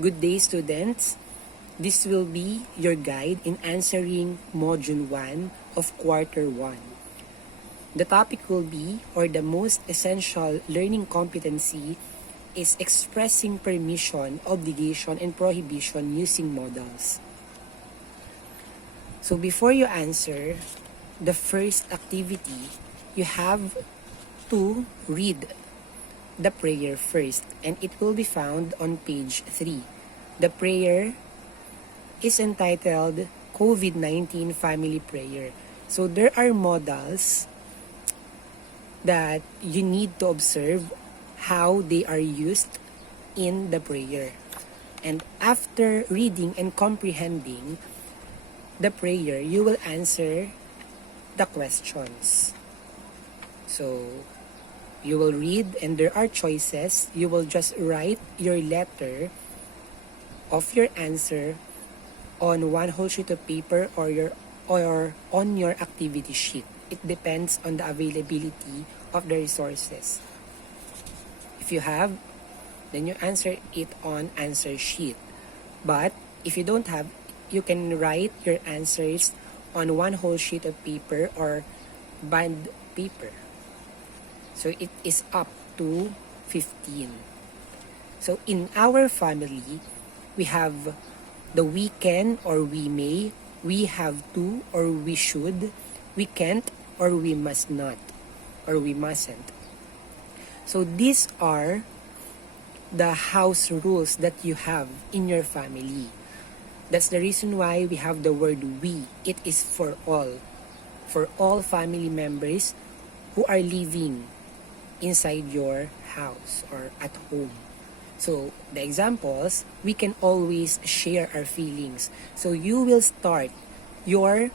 Good day, students. This will be your guide in answering Module 1 of Quarter 1. The topic will be, or the most essential learning competency, is expressing permission, obligation, and prohibition using modals. So before you answer the first activity, you have to read the prayer first, and it will be found on page 3. The prayer is entitled COVID-19 Family Prayer. So there are modals that you need to observe how they are used in the prayer. And after reading and comprehending the prayer, you will answer the questions. So you will read and there are choices. You will just write your letter of your answer on one whole sheet of paper or on your activity sheet. It depends on the availability of the resources. If you have, then you answer it on answer sheet. But if you don't have, you can write your answers on one whole sheet of paper or bond paper. So it is up to 15. So in our family, we have the we can or we may, we have to or we should, we can't or we must not, or we mustn't. So these are the house rules that you have in your family. That's the reason why we have the word we. It is for all family members who are living inside your house or at home. So the examples, we can always share our feelings. So you will start your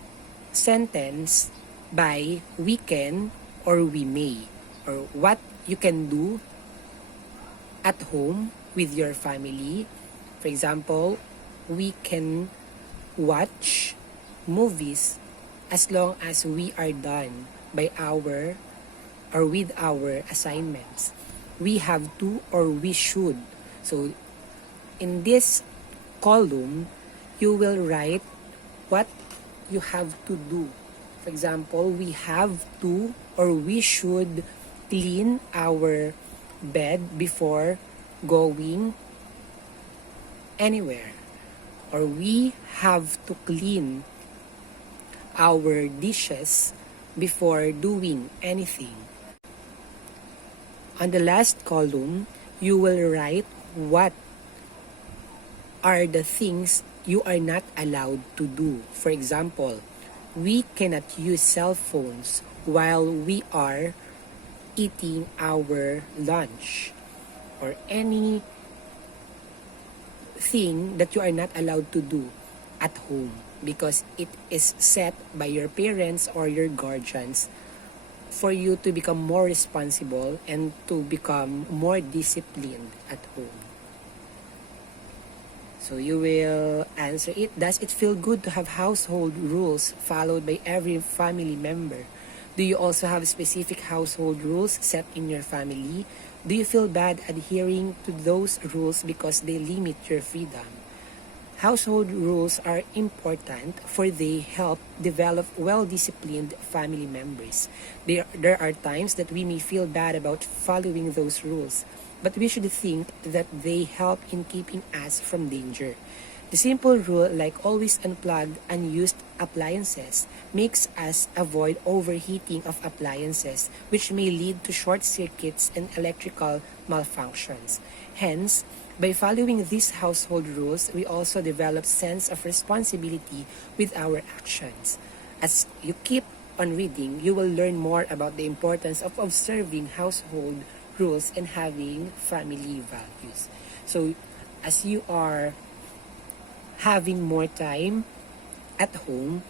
sentence by we can or we may, or what you can do at home with your family. For example, we can watch movies as long as we are done by our or with our assignments. We have to or we should. So in this column, you will write what you have to do. For example, we have to or we should clean our bed before going anywhere. Or we have to clean our dishes before doing anything. On the last column, you will write what are the things you are not allowed to do. For example, we cannot use cell phones while we are eating our lunch, or any thing that you are not allowed to do at home because it is set by your parents or your guardians for you to become more responsible and to become more disciplined at home. So you will answer it. Does it feel good to have household rules followed by every family member? Do you also have specific household rules set in your family? Do you feel bad adhering to those rules because they limit your freedom? Household rules are important for they help develop well-disciplined family members. There are times that we may feel bad about following those rules, but we should think that they help in keeping us from danger. The simple rule, like always unplug unused appliances, makes us avoid overheating of appliances, which may lead to short circuits and electrical malfunctions. Hence, by following these household rules, we also develop sense of responsibility with our actions. As you keep on reading, you will learn more about the importance of observing household rules and having family values. So, as you are having more time at home,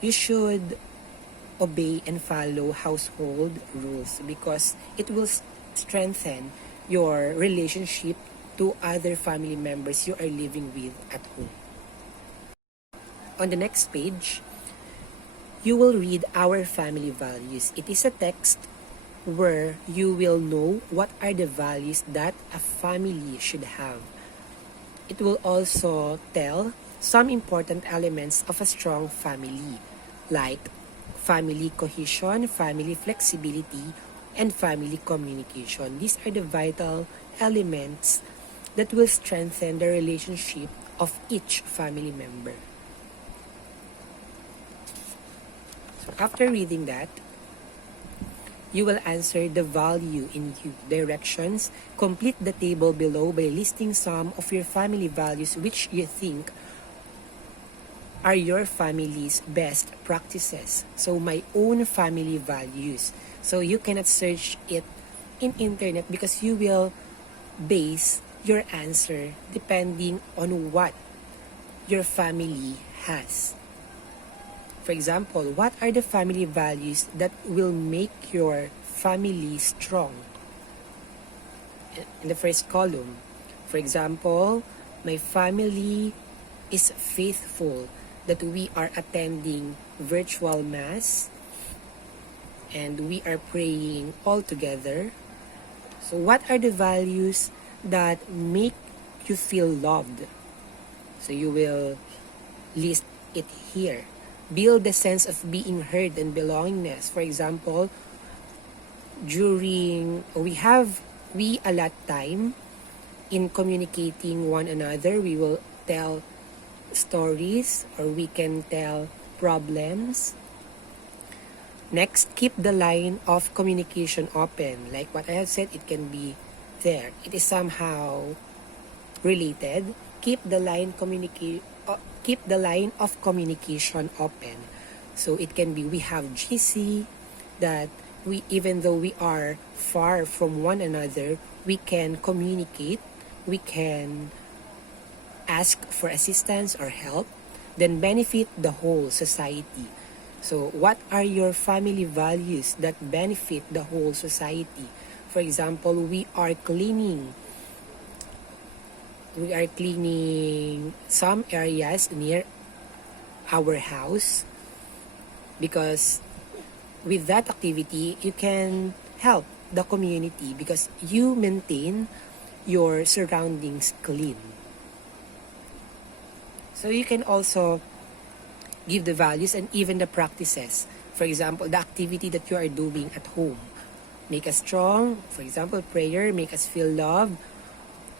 you should obey and follow household rules because it will strengthen your relationship to other family members you are living with at home. On the next page, you will read our family values. It is a text where you will know what are the values that a family should have. It will also tell some important elements of a strong family, like family cohesion, family flexibility, and family communication. These are the vital elements that will strengthen the relationship of each family member. So after reading that, you will answer the value in you. Directions. Complete the table below by listing some of your family values which you think are your family's best practices. So my own family values. So you cannot search it in internet because you will base your answer depending on what your family has. For example, what are the family values that will make your family strong? In the first column, for example, my family is faithful, that we are attending virtual mass and we are praying all together. So what are the values that make you feel loved? So you will list it here. Build the sense of being heard and belongingness. For example, we allot time in communicating one another. We will tell stories or we can tell problems. Next, keep the line of communication open. Like what I have said, it can be there. It is somehow related. Keep the line of communication open. So it can be we have GC that we, even though we are far from one another, we can communicate, we can ask for assistance or help, then benefit the whole society. So what are your family values that benefit the whole society? For example, we are cleaning some areas near our house because with that activity you can help the community because you maintain your surroundings clean. So you can also give the values and even the practices. For example, the activity that you are doing at home. Make us strong. For example, prayer, make us feel loved.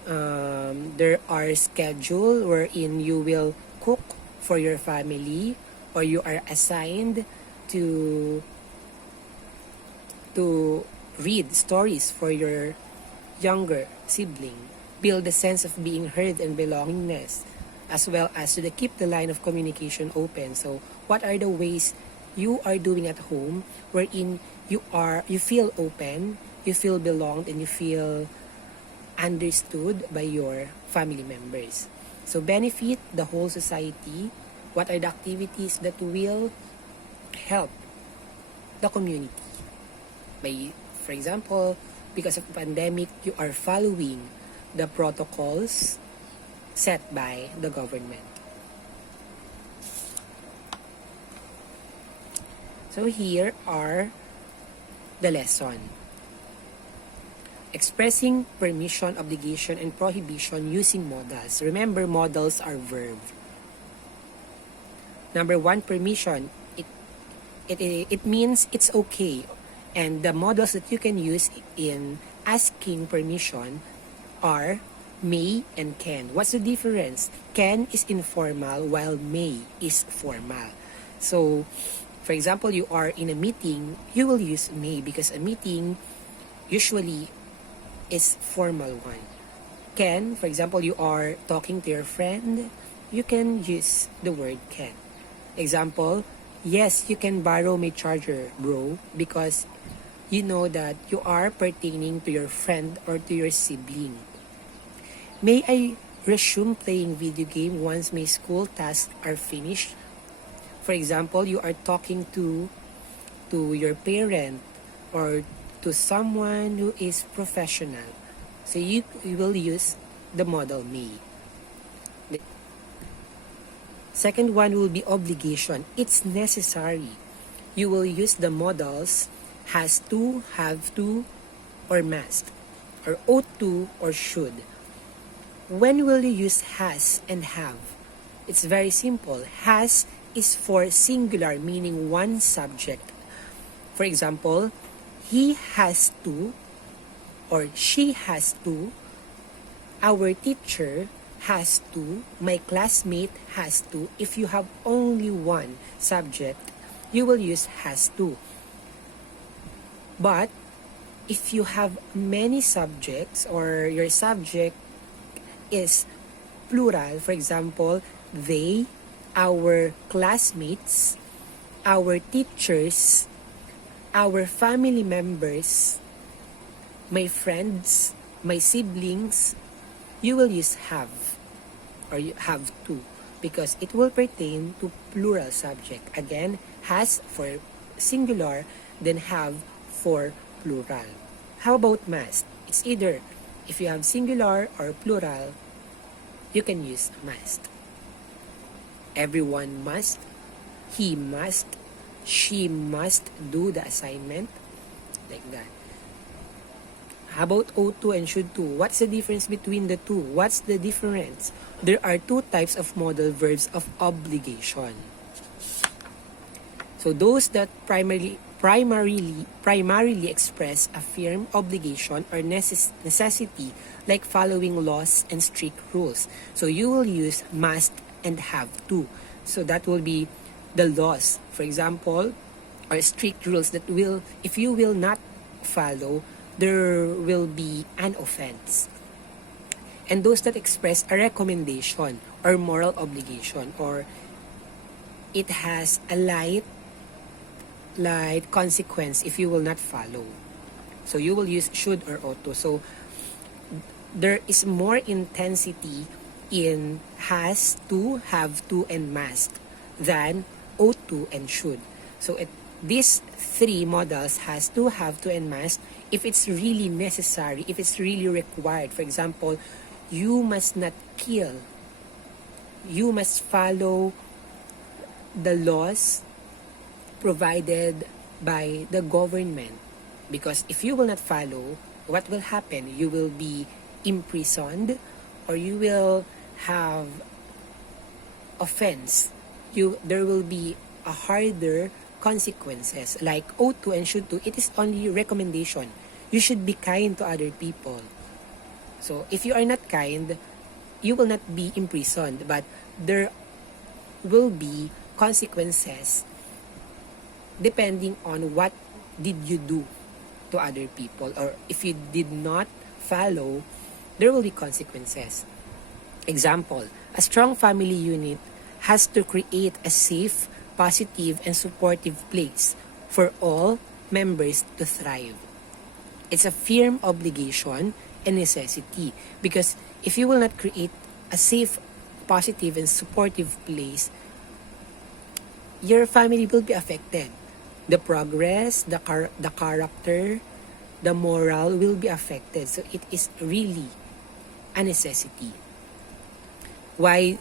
There are schedule wherein you will cook for your family or you are assigned to read stories for your younger sibling. Build a sense of being heard and belongingness, as well as to keep the line of communication open. So what are the ways you are doing at home wherein you feel open, you feel belonged, and you feel understood by your family members? So benefit the whole society. What are the activities that will help the community? For example, because of the pandemic, you are following the protocols set by the government. So here are the lesson. Expressing permission, obligation, and prohibition using modals. Remember, modals are verbs. Number 1, permission. It means it's okay. And the modals that you can use in asking permission are may and can. What's the difference? Can is informal while may is formal. So, for example, you are in a meeting, you will use may because a meeting usually is formal one. Can, for example, you are talking to your friend, you can use the word can. Example, yes, you can borrow my charger, bro, because you know that you are pertaining to your friend or to your sibling. May I resume playing video game once my school tasks are finished? For example, you are talking to your parent or to someone who is professional. So you will use the modal may. The second one will be obligation. It's necessary. You will use the modals has to, have to, or must, or ought to, or should. When will you use has and have? It's very simple. Has is for singular, meaning one subject. For example, he has to or she has to, our teacher has to, my classmate has to. If you have only one subject, you will use has to. But if you have many subjects or your subject is plural, for example, they, our classmates, our teachers, our family members, my friends, my siblings, you will use have or you have to because it will pertain to plural subject. Again, has for singular, then have for plural. How about must? It's either if you have singular or plural, you can use must. Everyone must, he must, she must do the assignment, like that. How about ought to and should to? What's the difference between the two? What's the difference? There are two types of modal verbs of obligation. So those that primarily express a firm obligation or necessity, like following laws and strict rules. So you will use must and have to. So that will be the laws, for example, or strict rules that will, if you will not follow, there will be an offense. And those that express a recommendation or moral obligation, or it has a light consequence if you will not follow. So you will use should or ought to. So there is more intensity in has to, have to, and must than ought to and should. So these three modals, has to, have to, and must, if it's really necessary, if it's really required. For example, you must not kill. You must follow the laws provided by the government. Because if you will not follow, what will happen? You will be imprisoned or you will have offense. There will be a harder consequences, like ought to and should to. It is only recommendation. You should be kind to other people. So if you are not kind, you will not be imprisoned, but there will be consequences depending on what did you do to other people, or if you did not follow, there will be consequences. Example, a strong family unit has to create a safe, positive, and supportive place for all members to thrive. It's a firm obligation and necessity, because if you will not create a safe, positive, and supportive place, your family will be affected. The progress, the character, the moral will be affected. So it is really a necessity. Why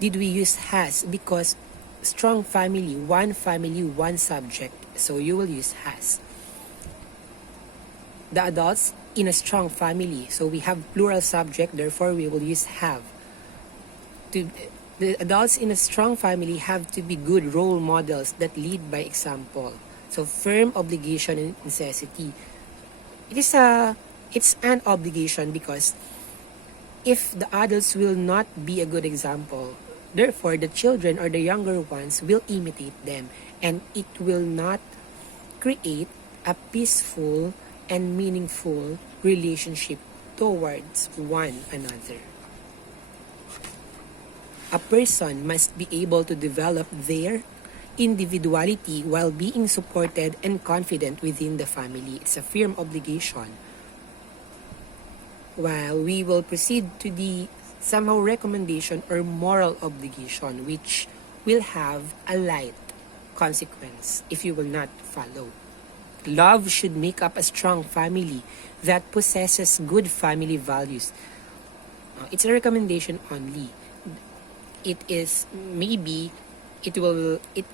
did we use has? Because strong family, one subject. So you will use has. The adults in a strong family. So we have plural subject, therefore we will use have. The adults in a strong family have to be good role models that lead by example. So firm obligation and necessity. It's an obligation because if the adults will not be a good example, therefore the children or the younger ones will imitate them, and it will not create a peaceful and meaningful relationship towards one another. A person must be able to develop their individuality while being supported and confident within the family. It's a firm obligation. While we will proceed to the somehow recommendation or moral obligation, which will have a light consequence if you will not follow. Love should make up a strong family that possesses good family values. It's a recommendation only. It is maybe it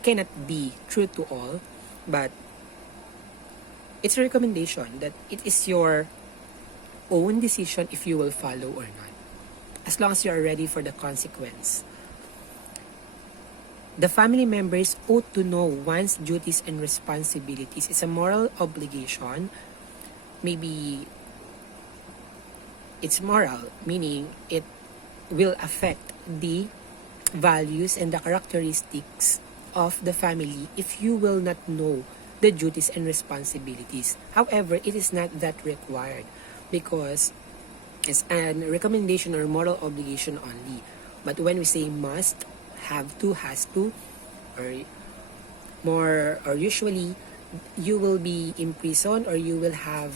cannot be true to all, but it's a recommendation that it is your own decision if you will follow or not. as long as you are ready for the consequence. The family members ought to know one's duties and responsibilities. It's a moral obligation. Maybe it's moral, meaning it will affect the values and the characteristics of the family if you will not know the duties and responsibilities. However, it is not that required because it's a recommendation or moral obligation only. But when we say must, have to, has to, or usually you will be imprisoned, or you will have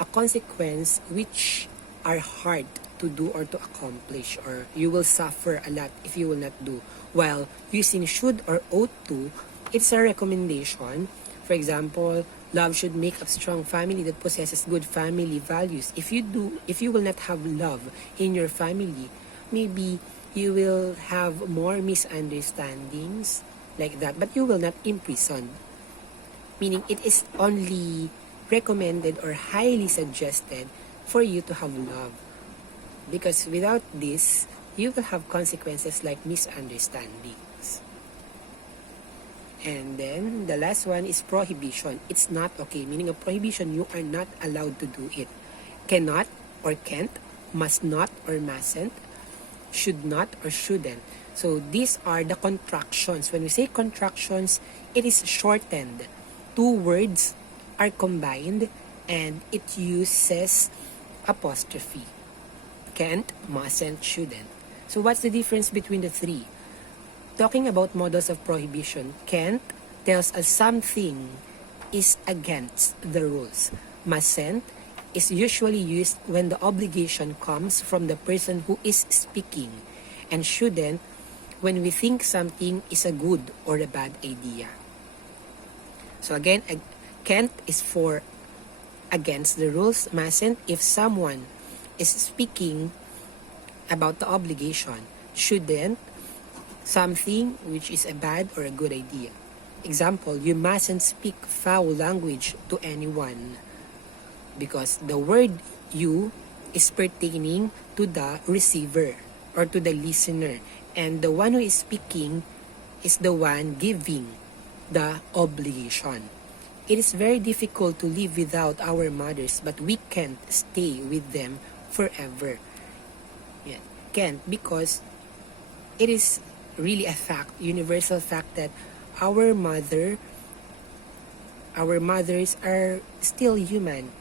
a consequence which are hard to do or to accomplish, or you will suffer a lot if you will not do. While using should or ought to, it's a recommendation. For example, love should make a strong family that possesses good family values. If you will not have love in your family, maybe you will have more misunderstandings like that, but you will not imprison. Meaning it is only recommended or highly suggested for you to have love. Because without this, you will have consequences like misunderstandings. And then the last one is prohibition. It's not okay. Meaning a prohibition, you are not allowed to do it. Cannot or can't, must not or mustn't, should not or shouldn't. So these are the contractions. When we say contractions, it is shortened. Two words are combined and it uses apostrophe. Can't, mustn't, shouldn't. So what's the difference between the three? Talking about models of prohibition, can't tells us something is against the rules. Mustn't is usually used when the obligation comes from the person who is speaking, and shouldn't when we think something is a good or a bad idea. So again, can't is for against the rules. Mustn't if someone is speaking about the obligation. Shouldn't something which is a bad or a good idea. Example, you mustn't speak foul language to anyone, because the word you is pertaining to the receiver or to the listener, and the one who is speaking is the one giving the obligation. It is very difficult to live without our mothers, but we can't stay with them forever. Yeah. Can't, because it is really a fact, universal fact, that our mothers are still human.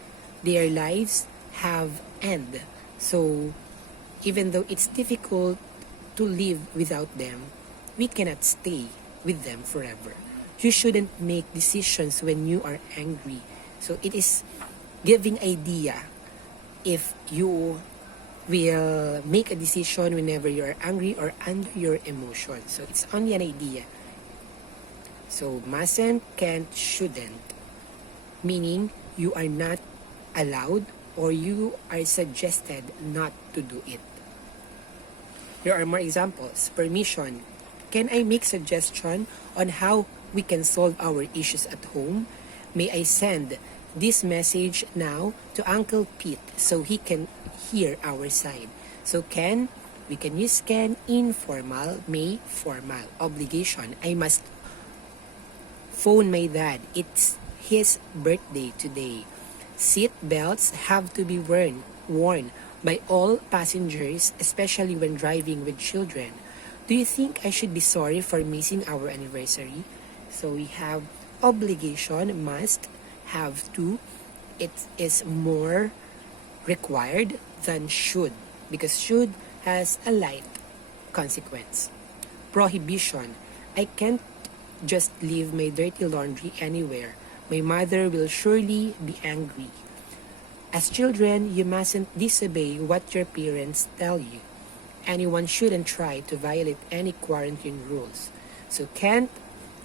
Their lives have end. So even though it's difficult to live without them, we cannot stay with them forever. You shouldn't make decisions when you are angry. So it is giving idea if you will make a decision whenever you are angry or under your emotions. So it's only an idea. So mustn't, can't, shouldn't, meaning you are not allowed or you are suggested not to do it. Here are more examples. Permission. Can I make suggestion on how we can solve our issues at home? May I send this message now to Uncle Pete so he can hear our side? So can, we can use can, informal, may, formal. Obligation. I must phone my dad. It's his birthday today. Seat belts have to be worn by all passengers, especially when driving with children. Do you think I should be sorry for missing our anniversary? So we have obligation, must, have to. It is more required than should, because should has a light consequence. Prohibition. I can't just leave my dirty laundry anywhere. My mother will surely be angry. As children, you mustn't disobey what your parents tell you. Anyone shouldn't try to violate any quarantine rules. So can't,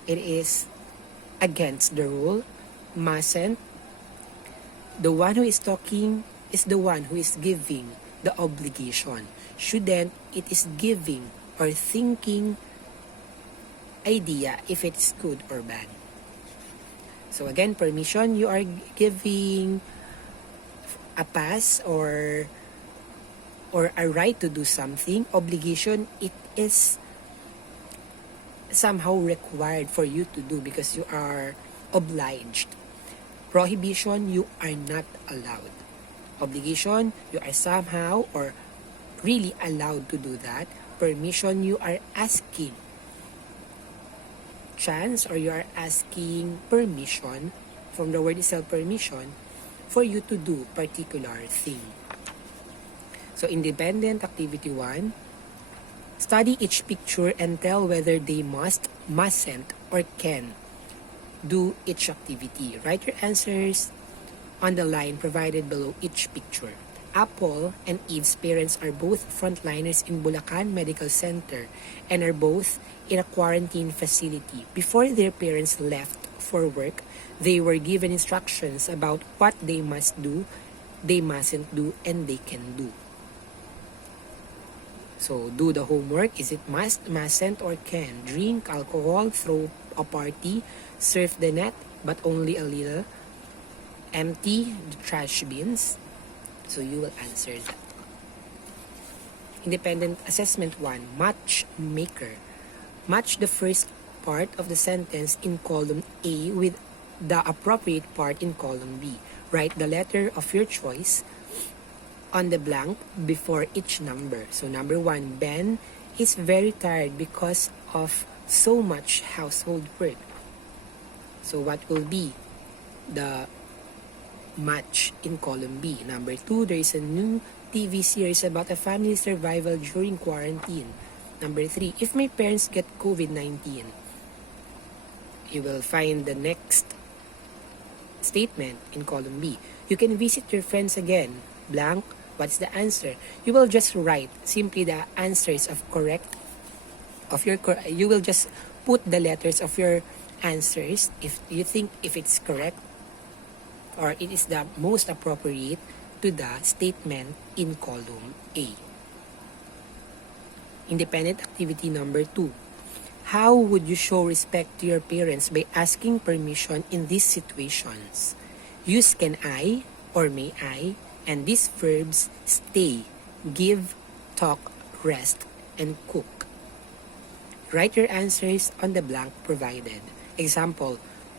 it is against the rule. Mustn't, the one who is talking is the one who is giving the obligation. Shouldn't, it is giving or thinking idea if it's good or bad. So again, permission, you are giving a pass or a right to do something. Obligation, it is somehow required for you to do because you are obliged. Prohibition, you are not allowed. Obligation, you are somehow or really allowed to do that. Permission, you are asking chance or you are asking permission, from the word itself permission, for you to do particular thing. So independent activity 1, study each picture and tell whether they must, mustn't, or can do each activity. Write your answers on the line provided below each picture. Apple and Eve's parents are both frontliners in Bulacan Medical Center and are both in a quarantine facility. Before their parents left for work, they were given instructions about what they must do, they mustn't do, and they can do. So, do the homework. Is it must, mustn't, or can? Drink alcohol, throw a party, surf the net, but only a little. Empty the trash bins. So, you will answer that. Independent assessment 1, matchmaker. Match the first part of the sentence in column A with the appropriate part in column B. Write the letter of your choice on the blank before each number. So number 1, Ben is very tired because of so much household work. So what will be the match in column B? Number 2, there is a new TV series about a family survival during quarantine. Number 3, if my parents get COVID-19, you will find the next statement in column B. You can visit your friends again. Blank. What's the answer? You will just write simply the answers of you will just put the letters of your answers if you think if it's correct or it is the most appropriate to the statement in column A. Independent activity number 2. How would you show respect to your parents by asking permission in these situations? Use can I or may I, and these verbs stay, give, talk, rest, and cook. Write your answers on the blank provided. Example,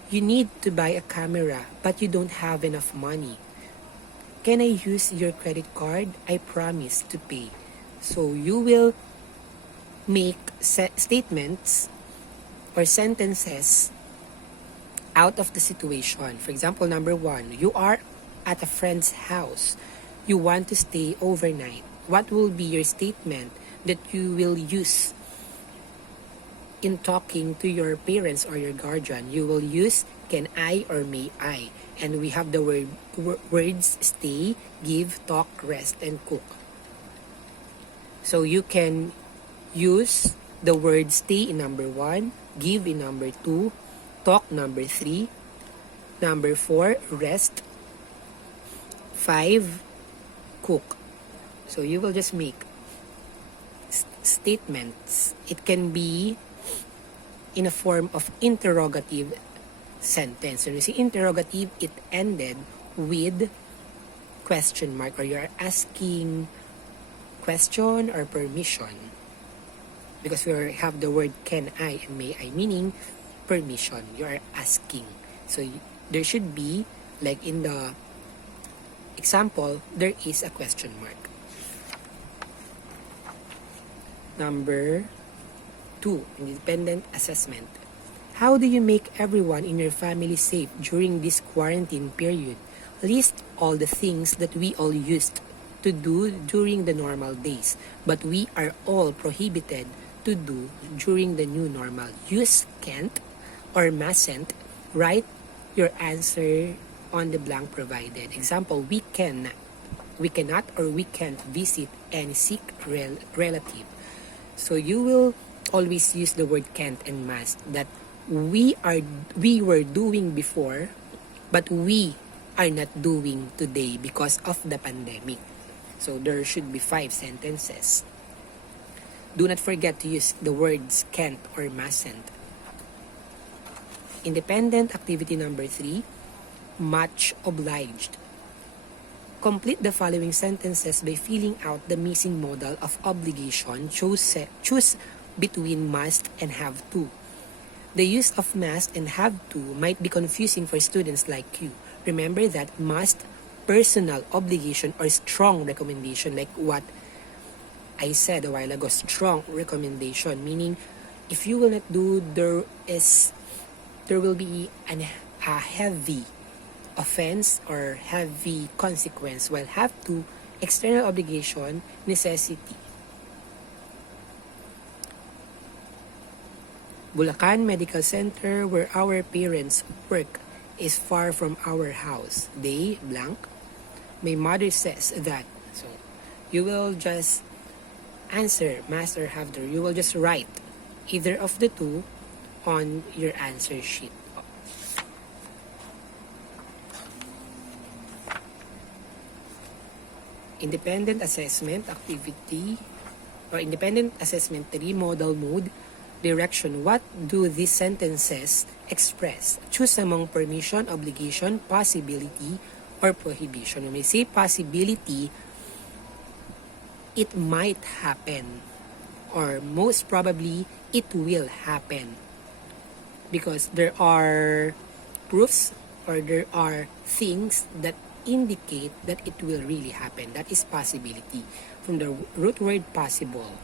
you need to buy a camera but you don't have enough money. Can I use your credit card? I promise to pay. So you will make statements or sentences out of the situation. For example, number 1, you are at a friend's house. You want to stay overnight. What will be your statement that you will use in talking to your parents or your guardian? You will use can I or may I. And we have the words stay, give, talk, rest, and cook. So you can use the word stay in number 1, give in number 2, talk number 3, number 4, rest, 5, cook. So you will just make statements. It can be in a form of interrogative sentence. When you say interrogative, it ended with question mark or you're asking question or permission. Because we have the word can I and may I, meaning permission. You are asking. So there should be, like in the example, there is a question mark. Number 2, independent assessment. How do you make everyone in your family safe during this quarantine period? List all the things that we all used to do during the normal days, but we are all prohibited to do during the new normal. Use can't or mustn't. Write your answer on the blank provided. Example, we cannot or we can't visit any sick relative. So you will always use the word can't and must that we were doing before, but we are not doing today because of the pandemic. So there should be 5 sentences. Do not forget to use the words can't or mustn't. Independent activity number 3, much obliged. Complete the following sentences by filling out the missing modal of obligation. Choose between must and have to. The use of must and have to might be confusing for students like you. Remember that must, personal obligation, or strong recommendation, like what I said a while ago, strong recommendation, meaning if you will not do, there will be a heavy offense or heavy consequence, while have to, external obligation, necessity. Bulacan Medical Center, where our parents work, is far from our house. They, blank. My mother says that. So, you will just answer must or have to. You will just write either of the two on your answer sheet. Independent assessment activity or independent assessment 3, modal mode. Direction. What do these sentences express? Choose among permission, obligation, possibility, or prohibition. When we say possibility, it might happen, or most probably it will happen, because there are proofs or there are things that indicate that it will really happen. That is possibility, from the root word possible.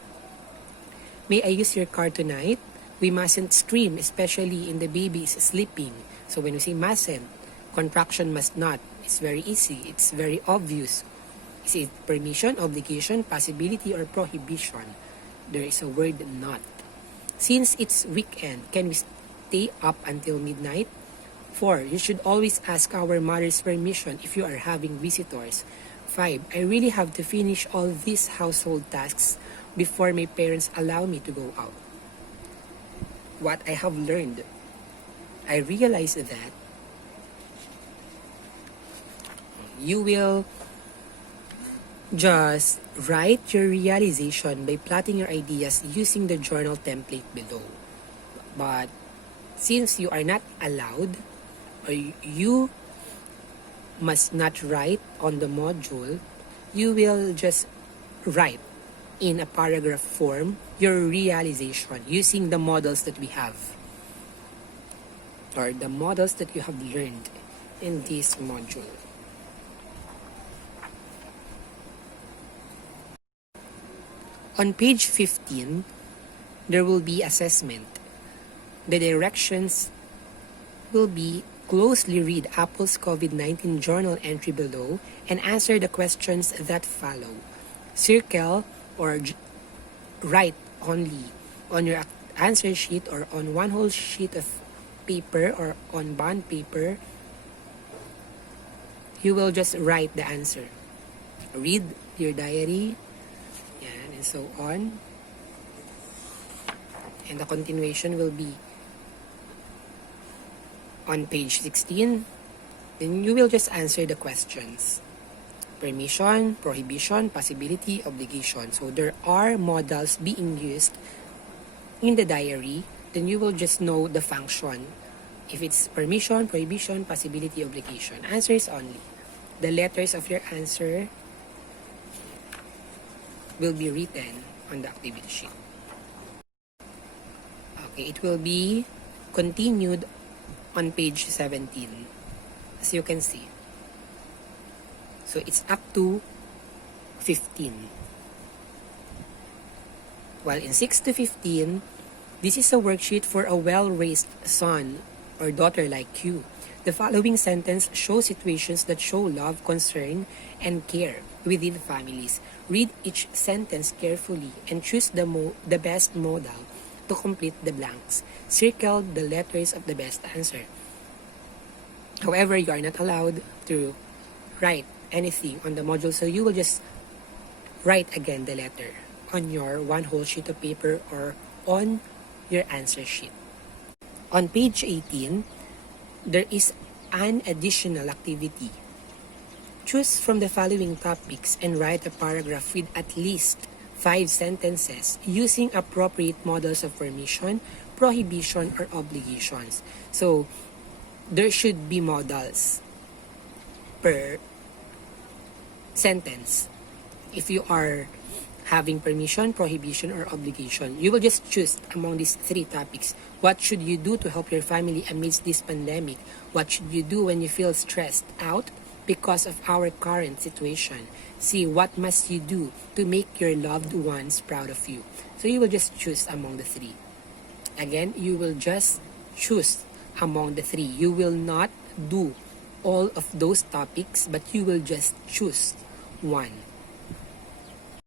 May I use your car tonight? We mustn't scream, especially in the baby is sleeping. So when we say mustn't, contraction must not. It's very easy. It's very obvious. Is it permission, obligation, possibility, or prohibition? There is a word not. Since it's weekend, can we stay up until midnight? 4. You should always ask our mother's permission if you are having visitors. 5. I really have to finish all these household tasks before my parents allow me to go out. What I have learned, I realized that you will just write your realization by plotting your ideas using the journal template below. But since you are not allowed, or you must not write on the module, you will just write in a paragraph form your realization using the models that we have, or the models that you have learned in this module. On page 15, there will be assessment. The directions will be: closely read Apple's COVID-19 journal entry below and answer the questions that follow. Circle or write only on your answer sheet or on one whole sheet of paper or on bond paper. You will just write the answer. Read your diary, and so on. And the continuation will be on page 16. Then you will just answer the questions. Permission, prohibition, possibility, obligation. So there are modals being used in the diary. Then you will just know the function. If it's permission, prohibition, possibility, obligation. Answers only. The letters of your answer will be written on the activity sheet. Okay, it will be continued on page 17, as you can see. So it's up to 15. While in 6 to 15, this is a worksheet for a well-raised son or daughter like you. The following sentence shows situations that show love, concern, and care within families. Read each sentence carefully and choose the best modal to complete the blanks. Circle the letters of the best answer. However, you are not allowed to write anything on the module, so you will just write again the letter on your one whole sheet of paper or on your answer sheet. On page 18, there is an additional activity. Choose from the following topics and write a paragraph with at least 5 sentences using appropriate models of permission, prohibition, or obligations. So, there should be modals per sentence. If you are having permission, prohibition, or obligation, you will just choose among these three topics. What should you do to help your family amidst this pandemic? What should you do when you feel stressed out because of our current situation? C, what must you do to make your loved ones proud of you? So you will just choose among the three. Again, you will just choose among the three. You will not do all of those topics, but you will just choose one.